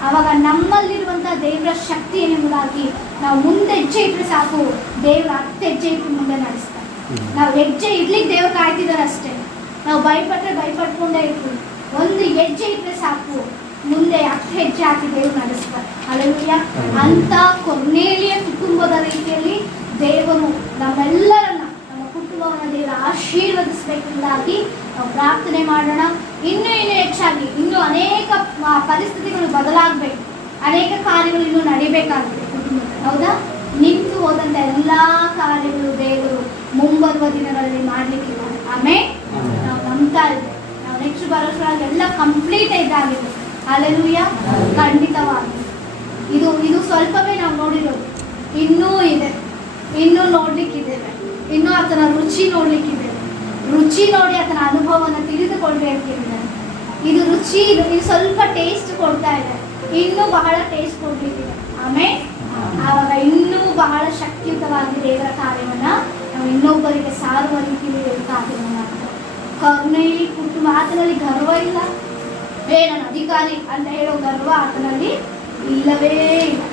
ಆವಾಗ ನಮ್ಮಲ್ಲಿರುವಂತಹ ದೇವರ ಶಕ್ತಿ ಏನೆಂಬುದಾಗಿ ನಾವು ಮುಂದೆ ಹೆಜ್ಜೆ ಇಟ್ಟರೆ ಸಾಕು, ದೇವರ 10 ಹೆಜ್ಜೆ ಇಟ್ಟು ಮುಂದೆ ನಡೆಸ್ತಾರೆ. ನಾವು ಹೆಜ್ಜೆ ಇಡ್ಲಿಕ್ಕೆ ದೇವ್ರು ಕಾಯ್ತಿದ್ದಾರೆ ಅಷ್ಟೇ. ನಾವು ಭಯಪಟ್ಕೊಂಡೇ ಇರ್ತೀವಿ. ಒಂದು ಹೆಜ್ಜೆ ಇಟ್ಟರೆ ಸಾಕು, ಮುಂದೆ 10 ಹೆಜ್ಜೆ ಹಾಕಿ ದೇವ್ರು ನಡೆಸ್ತಾರೆ. ಹಲ್ಲೆಲೂಯಾ. ಅಂತ ಕೊರ್ನೇಲಿಯ ಕುಟುಂಬದ ರೀತಿಯಲ್ಲಿ ದೇವರು ನಮ್ಮೆಲ್ಲರನ್ನ, ನಮ್ಮ ಕುಟುಂಬವನ್ನು ದೇವರು ಆಶೀರ್ವದಿಸಬೇಕೆಂದಾಗಿ ನಾವು ಪ್ರಾರ್ಥನೆ ಮಾಡೋಣ. ಇನ್ನೂ ಹೆಚ್ಚಾಗಿ ಇನ್ನೂ ಅನೇಕ ಪರಿಸ್ಥಿತಿಗಳು ಬದಲಾಗಬೇಕು, ಅನೇಕ ಕಾರ್ಯಗಳು ಇನ್ನೂ ನಡಿಬೇಕಾಗುತ್ತೆ ಕುಟುಂಬದಲ್ಲಿ. ಹೌದಾ? ನಿಂತು ಹೋದಂತ ಎಲ್ಲಾ ಕಾರ್ಯಗಳು ದೇವರು ಮುಂಬರುವ ದಿನಗಳಲ್ಲಿ ಮಾಡ್ಲಿಕ್ಕಿದ್ದಾರೆ. ಆಮೇಲೆ ನಾವು ನಂಬ್ತಾ ಇದ್ದೇವೆ, ನಾವು ನೆಕ್ಸ್ಟ್ ಬರೋದ್ರೊಳಗೆ ಎಲ್ಲ ಕಂಪ್ಲೀಟ್ ಇದ್ದಾಗಿದೆ. ಹಲ್ಲೆಲೂಯಾ. ಖಂಡಿತವಾಗಿ ಇದು ಸ್ವಲ್ಪವೇ ನಾವು ನೋಡಿರೋದು, ಇನ್ನೂ ಇದೆ, ಇನ್ನೂ ನೋಡ್ಲಿಕ್ಕಿದ್ದೇವೆ, ಇನ್ನೂ ಆತನ ರುಚಿ ನೋಡ್ಲಿಕ್ಕಿದ್ದೇವೆ. ರುಚಿ ನೋಡಿ ಆತನ ಅನುಭವವನ್ನು ತಿಳಿದುಕೊಳ್ಬೇಕಿದೆ. ಇದು ರುಚಿ, ಇದು ಸ್ವಲ್ಪ ಟೇಸ್ಟ್ ಕೊಡ್ತಾ ಇದೆ, ಇನ್ನೂ ಬಹಳ ಟೇಸ್ಟ್ ಕೊಡ್ಲಿಕ್ಕಿದೆ. ಆಮೇಲೆ ಆವಾಗ ಇನ್ನೂ ಬಹಳ ಶಕ್ತಿಯುತವಾಗಿ ದೇವರ ಕಾರ್ಯವನ್ನ ನಾವು ಇನ್ನೊಬ್ಬರಿಗೆ ಸಾರುವ ರೀತಿಯಲ್ಲಿ ದೇವರ ಕಾರ್ಯವನ್ನು ಮಾಡ್ತಾರೆ. ಕರುಣೆಯಲ್ಲಿ ಕುಟುಂಬ, ಆತನಲ್ಲಿ ಗರ್ವ ಇಲ್ಲ. ನಾನು ಅಧಿಕಾರಿ ಅಂತ ಹೇಳೋ ಗರ್ವ ಆತನಲ್ಲಿ ಇಲ್ಲವೇ ಇಲ್ಲ.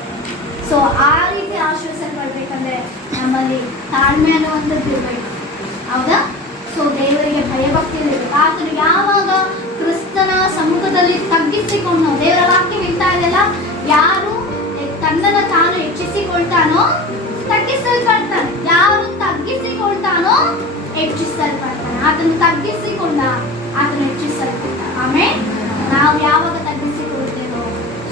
ಸೊ ಆ ರೀತಿ ಆಶ್ವಾಸನೆ ನಮ್ಮಲ್ಲಿ ತಾಳ್ಮೆ ಅನ್ನುವಂಥದ್ದು ಇರಬೇಕು. ಹೌದಾ? ಸೊ ದೇವರಿಗೆ ಭಯಭಕ್ತಿಯಲ್ಲಿರಬೇಕು. ಆತನು ಯಾವಾಗ ಕ್ರಿಸ್ತನ ಸಮ್ಮುಖದಲ್ಲಿ ತಗ್ಗಿಸಿಕೊಂಡು, ದೇವರ ವಾಕ್ಯ ಹೇಳ್ತಾ ಇದೆಯಲ್ಲ, ಯಾರು ತನ್ನನ್ನು ತಾನು ಹೆಚ್ಚಿಸಿಕೊಳ್ತಾನೋ ತಗ್ಗಿಸಲ್ಪಡ್ತಾನೆ, ಯಾರು ತಗ್ಗಿಸಿಕೊಳ್ತಾನೋ ಹೆಚ್ಚಿಸಲ್ಪಡ್ತಾನೆ. ಆತನು ತಗ್ಗಿಸಿಕೊಂಡ, ಆತನು ಹೆಚ್ಚಿಸಲ್ಪಡ್ತಾನೆ. ಆಮೇಲೆ ನಾವು ಯಾವಾಗ ತಗ್ಗಿಸಿಕೊಳ್ತೇವೋ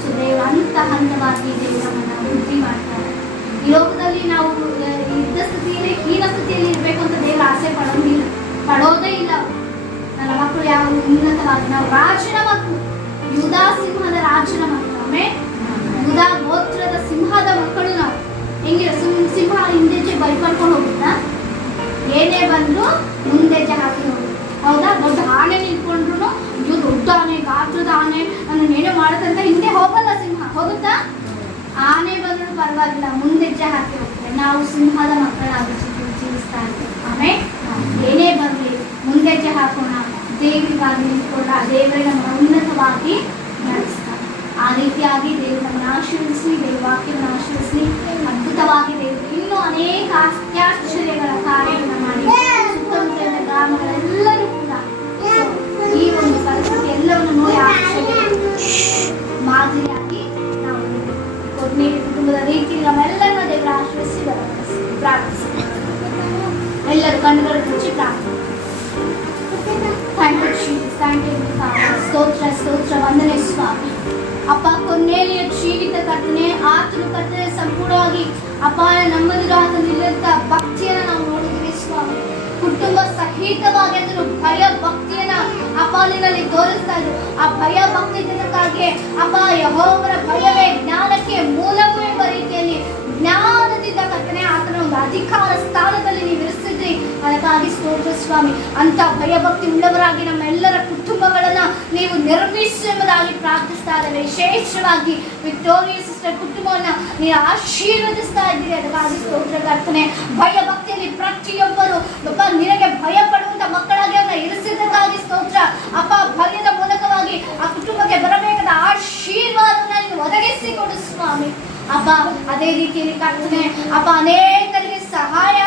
ಸೊ ದೇವರು ಹಂತವಾಗಿ ದೇವರನ್ನ ವೃದ್ಧಿ ಮಾಡ್ತಾರೆ. ಈ ಲೋಕದಲ್ಲಿ ನಾವು ಇದ್ದ ಸ್ಥಿತಿಯಲ್ಲಿ ಹೀನ ಸ್ಥಿತಿಯಲ್ಲಿ ಇರಬೇಕು ಅಂತ ದೇವರು ಆಸೆ ಪಡೋದೇ ಇಲ್ಲ. ನನ್ನ ಮಕ್ಕಳು ಯಾವ ಉನ್ನತವಾಗಿ, ನಾವು ರಾಜನ ಮಕ್ಕಳು, ಯೂದಾ ಸಿಂಹದ ರಾಜನ ಮಕ್ಕಳು. ಆಮೇಲೆ ಯೂದಾ ಗೋತ್ರದ ಸಿಂಹದ ಮಕ್ಕಳು ನಾವು. ಹೆಂಗಿರ ಸಿಂಹ ಹಿಂದೆಜ್ಜೆ ಭಯಪಡ್ಕೊಂಡು ಹೋಗುತ್ತಾ, ಏನೇ ಬಂದ್ರು ಮುಂದೆಜ್ಜೆ ಹಾಕಿ ಹೋಗುದು. ಹೌದಾ? ದೊಡ್ಡ ಆನೆ ನಿಂತ್ಕೊಂಡ್ರು, ಇದು ದೊಡ್ಡ ಆನೆ, ಗಾತ್ರದ ಆನೆ, ನಾನು ಏನೋ ಮಾಡತ್ತಂತ ಹಿಂದೆ ಹೋಗಲ್ಲ ಸಿಂಹ. ಹೋಗುತ್ತಾ? ಆನೆ ಬಂದ್ರು ಪರವಾಗಿಲ್ಲ, ಮುಂದೆಜ್ಜೆ ಹಾಕಿ ಹೋಗ್ತೇವೆ. ನಾವು ಸಿಂಹದ ಮಕ್ಕಳಾಗಿ ಜೀವಿಸ್ತಾ ಇದ್ದೇವೆ. ಆಮೇಲೆ ಏನೇ ಬರಲಿ ಮುಂದೆಜ್ಜೆ ಹಾಕೋಣ, ದೇವರಿಗಾಗಿ ನಿಂತ್ಕೊಂಡ ದೇವರೇ ನಮ್ಮ ಉನ್ನತವಾಗಿ ನಡೆಸ್ತಾರೆ. ಆ ರೀತಿಯಾಗಿ ದೇವರು ನಮ್ಮನ್ನು ಆಶೀರ್ವಿಸಿ, ದೇವರ ವಾಕ್ಯವನ್ನು ಆಶೀರ್ವಿಸಿ, ಅದ್ಭುತವಾಗಿ ದೇವರು ಇನ್ನೂ ಅನೇಕ ಅತ್ಯಾಶ್ಚರ್ಯಗಳ ಕಾರ್ಯವನ್ನು ಮಾಡಿ ಸುತ್ತಮುತ್ತಲಿನ ಗ್ರಾಮಗಳೆಲ್ಲರೂ ಕೂಡ ಈ ಒಂದು ಪರಿಸ್ಥಿತಿ ಎಲ್ಲವನ್ನು ನೋಡಿ ಆಶ್ಚರ್ಯ ಮಾದರಿಯಾಗಿ ನಾವು ಕೊಡ್ನೆ ಕುಟುಂಬದ ರೀತಿ ನಮ್ಮೆಲ್ಲರನ್ನ ದೇವರ ಆಶ್ರಯಿಸಿ ಪ್ರಾರ್ಥಿಸಿ. ಎಲ್ಲರೂ ಕಣ್ಣುಗಳು ಮುಚ್ಚಿ ಪ್ರಾರ್ಥನೆ. Thank you Jesus, thank you father. ಸ್ತೋತ್ರ ಸ್ತೋತ್ರ, ವಂದನೆ ಸ್ವಾಮಿ. ಅಪ್ಪ, ಕೊನೆಯ ಜೀವಿತ ಕರ್ತನೆ, ಆತನು ಕರ್ತನೆ ಸಂಪೂರ್ಣವಾಗಿ ಅಪ್ಪ ನಮ್ಮಲ್ಲಿರೋ ಆತನಿಲ್ಲಂತ ಭಕ್ತಿಯನ್ನು ನಾವು ನೋಡಿದ್ವಿ ಸ್ವಾಮಿ. ಕುಟುಂಬ ಸಹಿತವಾಗಿ ಅದನ್ನು ಭಯ ಭಕ್ತಿಯನ್ನ ಅಪ್ಪ ನಿನ್ನಲ್ಲಿ ತೋರಿಸ್ತಾ ಇದ್ರು. ಆ ಭಯ ಭಕ್ತಿ ಜನಕ್ಕಾಗಿ ಅಪ್ಪ ಯೆಹೋವನ ಭಯವೇ ಜ್ಞಾನಕ್ಕೆ ಮೂಲವೂ ಎಂಬ ರೀತಿಯಲ್ಲಿ ಜ್ಞಾನದಿಂದ ಕರ್ತನೆ ಆತನ ಒಂದು ಅಧಿಕಾರ ಸ್ಥಾನದಲ್ಲಿ ನೀವು ಇರಿಸಿದ್ರಿ. ಅದಕ್ಕಾಗಿ ಸ್ತೋತ್ರ ಸ್ವಾಮಿ. ಅಂತ ಭಯಭಕ್ತಿ ಉಳ್ಳವರಾಗಿ ನಮ್ಮೆಲ್ಲರ ಕುಟುಂಬಗಳನ್ನ ನೀವು ನಿರ್ಮಿಸಿ ಎಂಬುದಾಗಿ ಪ್ರಾರ್ಥಿಸ್ತಾ ಇದ್ದೇವೆ. ವಿಶೇಷವಾಗಿ ವಿಕ್ಟೋರಿಯಾ ಸಿಸ್ಟರ್ ಕುಟುಂಬವನ್ನ ನೀವು ಆಶೀರ್ವದಿಸ್ತಾ ಇದ್ದೀರಿ. ಅದಕ್ಕಾಗಿ ಸ್ತೋತ್ರ ಕರ್ತನೆ. ಭಯಭಕ್ತಿಯಲ್ಲಿ ಪ್ರತಿಯೊಬ್ಬರು ಅಪ್ಪ ನಿನಗೆ ಭಯ ಪಡುವಂತ ಮಕ್ಕಳಾಗಿ ಅವನ್ನ ಇರಿಸಿದ್ದಕ್ಕಾಗಿ ಸ್ತೋತ್ರ ಅಪ್ಪ. ಭಯದ ಮೂಲಕವಾಗಿ ಆ ಕುಟುಂಬಕ್ಕೆ ಬರಬೇಕಾದ ಆಶೀರ್ವಾದವನ್ನ ನೀವು ಒದಗಿಸಿಕೊಡು ಸ್ವಾಮಿ ಅಪ್ಪ. ಅದೇ ರೀತಿಯಲ್ಲಿ ಕರ್ತನೆ ಅಪ್ಪ ಅನೇಕರಿಗೆ ಸಹಾಯ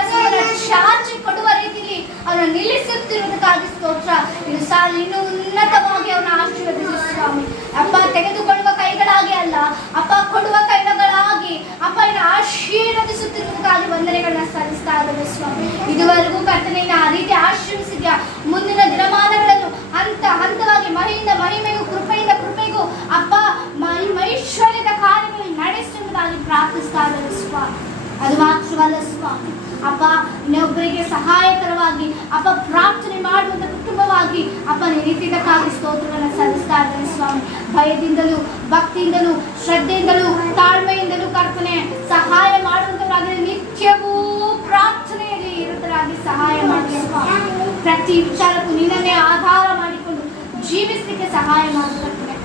ಚಾರ್ಜ್ ಕೊಡುವ ರೀತಿಯಲ್ಲಿ ಅವನ್ನ ನಿಲ್ಲಿಸುತ್ತಿರುವುದಕ್ಕಾಗಿ ಸ್ತೋತ್ರ. ಇದು ಸಾಲ ಇನ್ನೂ ಉನ್ನತವಾಗಿ ಅವನ ಆಶೀರ್ವದಿಸಿ ಸ್ವಾಮಿ ಅಪ್ಪ. ತೆಗೆದುಕೊಳ್ಳುವ ಕೈಗಳಾಗಿ ಅಲ್ಲ ಅಪ್ಪ, ಕೊಡುವ ಕೈಗಳಾಗಿ ಅಪ್ಪ ಇನ್ನು ಆಶೀರ್ವದಿಸುತ್ತಿರುವುದಕ್ಕಾಗಿ ವಂದನೆಗಳನ್ನ ಸಲ್ಲಿಸ್ತಾ ಇದ್ದೇವೆ ಸ್ವಾಮಿ. ಇದುವರೆಗೂ ಕರ್ತನೆ ಆ ರೀತಿ ಆಶೀರ್ವಿಸಿದ್ಯಾ. ಮುಂದಿನ ದಿನಮಾನಗಳಲ್ಲೂ ಹಂತ ಹಂತವಾಗಿ ಮಹಿಯಿಂದ ಮಹಿಮೆಗೂ ಕೃಪೆಯಿಂದ ಕೃಪೆಗೂ ಅಪ್ಪ ಐಶ್ವರ್ಯದ ಕಾರ್ಯಗಳನ್ನು ನಡೆಸುವುದಾಗಿ ಪ್ರಾರ್ಥಿಸ್ತಾ ಇದ್ದೇವೆ ಸ್ವಾಮಿ. ಅದು ಮಾತ್ರವಲ್ಲ ಸ್ವಾಮಿ ಅಪ್ಪ, ಇನ್ನೊಬ್ಬರಿಗೆ ಸಹಾಯಕರವಾಗಿ ಅಪ್ಪ ಪ್ರಾರ್ಥನೆ ಮಾಡುವಂತ ಕುಟುಂಬವಾಗಿ ಅಪ್ಪ ನೀತಿದ್ದಕ್ಕಾಗಿ ಸ್ತೋತ್ರವನ್ನು ಸಲ್ಲಿಸ್ತಾ ಇದ್ದೇನೆ ಸ್ವಾಮಿ. ಭಯದಿಂದಲೂ ಭಕ್ತಿಯಿಂದಲೂ ಶ್ರದ್ಧೆಯಿಂದಲೂ ತಾಳ್ಮೆಯಿಂದಲೂ ಕರ್ತನೆ ಸಹಾಯ ಮಾಡುವಂತವರಾಗಿ ನಿತ್ಯವೂ ಪ್ರಾರ್ಥನೆಯಲ್ಲಿ ಇರುತ್ತರಾಗಿ ಸಹಾಯ ಮಾಡಿ ಸ್ವಾಮಿ. ಪ್ರತಿ ವಿಚಾರಕ್ಕೂ ನಿನ್ನನ್ನೇ ಆಧಾರ ಮಾಡಿಕೊಂಡು ಜೀವಿಸಲಿಕ್ಕೆ ಸಹಾಯ ಮಾಡುತ್ತೇನೆ.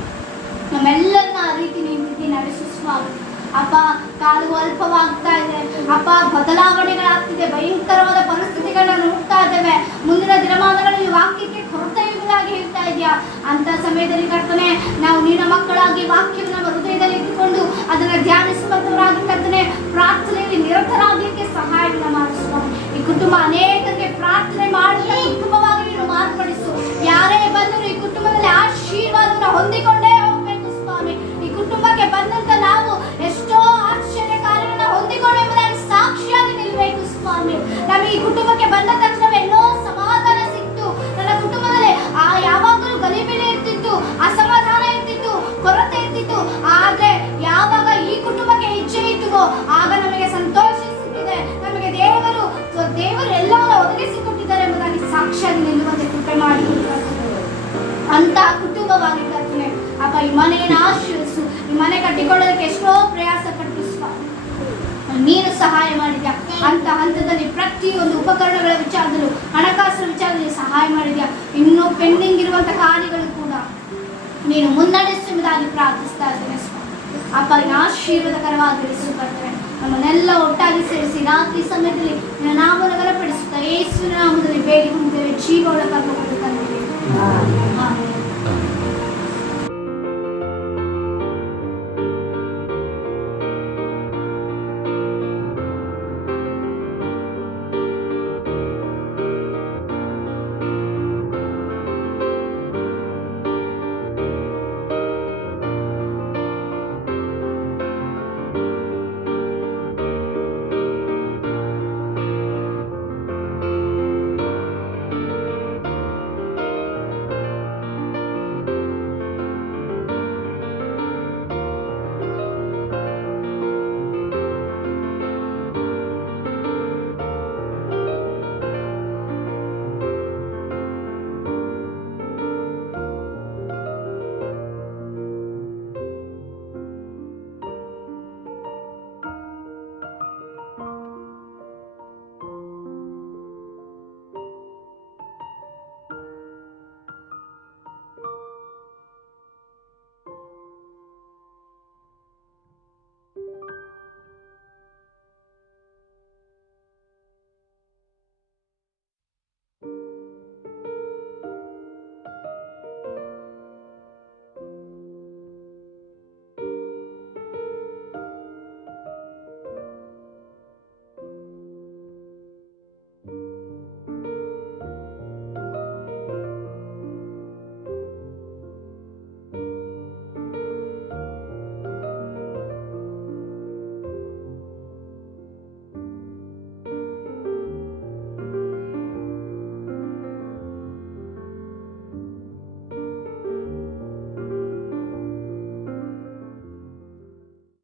ನಮ್ಮೆಲ್ಲರನ್ನ ಆ ರೀತಿ ನೀತಿ ನಡೆಸು ಸ್ವಾಮಿ ಅಪ್ಪ. ಕಾಲು ಅಲ್ಪವಾಗ್ತಾ ಇದೆ ಅಪ್ಪ, ಬದಲಾವಣೆಗಳಾಗ್ತಿದೆ, ಭಯಂಕರವಾದ ಪರಿಸ್ಥಿತಿಗಳನ್ನ ನೋಡ್ತಾ ಇದ್ದೇವೆ. ಮುಂದಿನ ದಿನಮಾನಗಳಲ್ಲಿ ವಾಕ್ಯಕ್ಕೆ ಕೊರತೆ ಇರುವುದಾಗಿ ಹೇಳ್ತಾ ಇದೆಯಾ. ಅಂತ ಸಮಯದಲ್ಲಿ ಕರ್ತನೆ ನಾವು ನಿನ್ನ ಮಕ್ಕಳಾಗಿ ವಾಕ್ಯವನ್ನು ನಮ್ಮ ಹೃದಯದಲ್ಲಿ ಇಟ್ಟುಕೊಂಡು ಅದನ್ನ ಧ್ಯಾನಿಸುವಂತವರಾಗಿ ಕರ್ತನೆ ಪ್ರಾರ್ಥನೆಯಲ್ಲಿ ನಿರತರಾಗಲಿಕ್ಕೆ ಸಹಾಯವನ್ನು ಮಾಡಿಸುವ. ಈ ಕುಟುಂಬ ಅನೇಕರಿಗೆ ಪ್ರಾರ್ಥನೆ ಮಾಡುವ ಕುಟುಂಬವಾಗಿ ನೀನು ಮಾರ್ಪಡಿಸು. ಯಾರೇ ಬಂದರೂ ಈ ಕುಟುಂಬದಲ್ಲಿ ಆಶೀರ್ವಾದವನ್ನು ಹೊಂದಿಕೊಂಡೇ ಹೋಗ್ಬೇಕು ಸ್ವಾಮಿ. ಈ ಕುಟುಂಬಕ್ಕೆ ಬಂದಂತ ನಾವು ಎಷ್ಟೋ ಆಶ್ಚರ್ಯ ಕಾರ್ಯಗಳನ್ನ ಹೊಂದಿಕೊಂಡು ಎಂಬುದಾಗಿ ಸಾಕ್ಷಿಯಾಗಿ ನಿಲ್ಬೇಕು ಸ್ವಾಮಿ. ನಮಗೆ ಈ ಕುಟುಂಬಕ್ಕೆ ಬಂದ ತಕ್ಷಣ ಎಲ್ಲೋ ಸಮಾಧಾನ ಸಿಕ್ತು. ನನ್ನ ಕುಟುಂಬದಲ್ಲಿ ಯಾವಾಗಲೂ ಗಲಿಬಿಲಿ ಇರ್ತಿತ್ತು, ಅಸಮಾಧಾನ ಇರ್ತಿತ್ತು, ಕೊರತೆ ಇರ್ತಿತ್ತು. ಆದ್ರೆ ಯಾವಾಗ ಈ ಕುಟುಂಬಕ್ಕೆ ಹೆಜ್ಜೆ ಇತ್ತು ಆಗ ನಮಗೆ ಸಂತೋಷ ಸಿಕ್ಕಿದೆ. ನಮಗೆ ದೇವರು ಎಲ್ಲವನ್ನ ಒದಗಿಸಿ ಮಾಡಿಕೊಡ್ತಾರೆ. ಅಂತ ಕುಟುಂಬವಾಗಿ ಕರ್ತನೆ ಅಪ್ಪ ಈ ಮನೆಯನ್ನು ಆಶೀರ್ವಿಸು. ಈ ಮನೆ ಕಟ್ಟಿಕೊಳ್ಳೋದಕ್ಕೆ ಎಷ್ಟೋ ಪ್ರಯಾಸ ಪಟ್ಟು ಸ್ವಾಮಿ ನೀನು ಸಹಾಯ ಮಾಡಿದ್ಯಾ. ಅಂತ ಹಂತದಲ್ಲಿ ಪ್ರತಿಯೊಂದು ಉಪಕರಣಗಳ ವಿಚಾರದಲ್ಲೂ ಹಣಕಾಸಿನ ವಿಚಾರದಲ್ಲಿ ಸಹಾಯ ಮಾಡಿದ್ಯಾ. ಇನ್ನೂ ಪೆಂಡಿಂಗ್ ಇರುವಂತ ಕಾರ್ಯಗಳು ಕೂಡ ನೀನು ಮುನ್ನಡೆಸುವುದಾಗಿ ಪ್ರಾರ್ಥಿಸ್ತಾ ಇದ್ದೇನೆ ಸ್ವಾಮಿ. ಅಪ್ಪ ಈ ಆಶೀರ್ವಾದಕರವಾಗಿರಿಸು ಕರ್ತನೆ. ನಮ್ಮನ್ನೆಲ್ಲ ಒಟ್ಟಾಗಿ ಸೇರಿಸಿ ರಾತ್ರಿ ಸಮಯದಲ್ಲಿ ನಿನ್ನ ನಾಮವನ್ನು ಬಲಪಡಿಸುತ್ತಾ ಯೇಸುವಿನ ನಾಮದಲ್ಲಿ ಬೇಡಿ ಹೊಂದಿದ್ದೇವೆ. ಜೀವಗಳ ಕರ್ಕೊಂಡು ತಂದಿದ್ದೇವೆ. ಆಮೆನ್.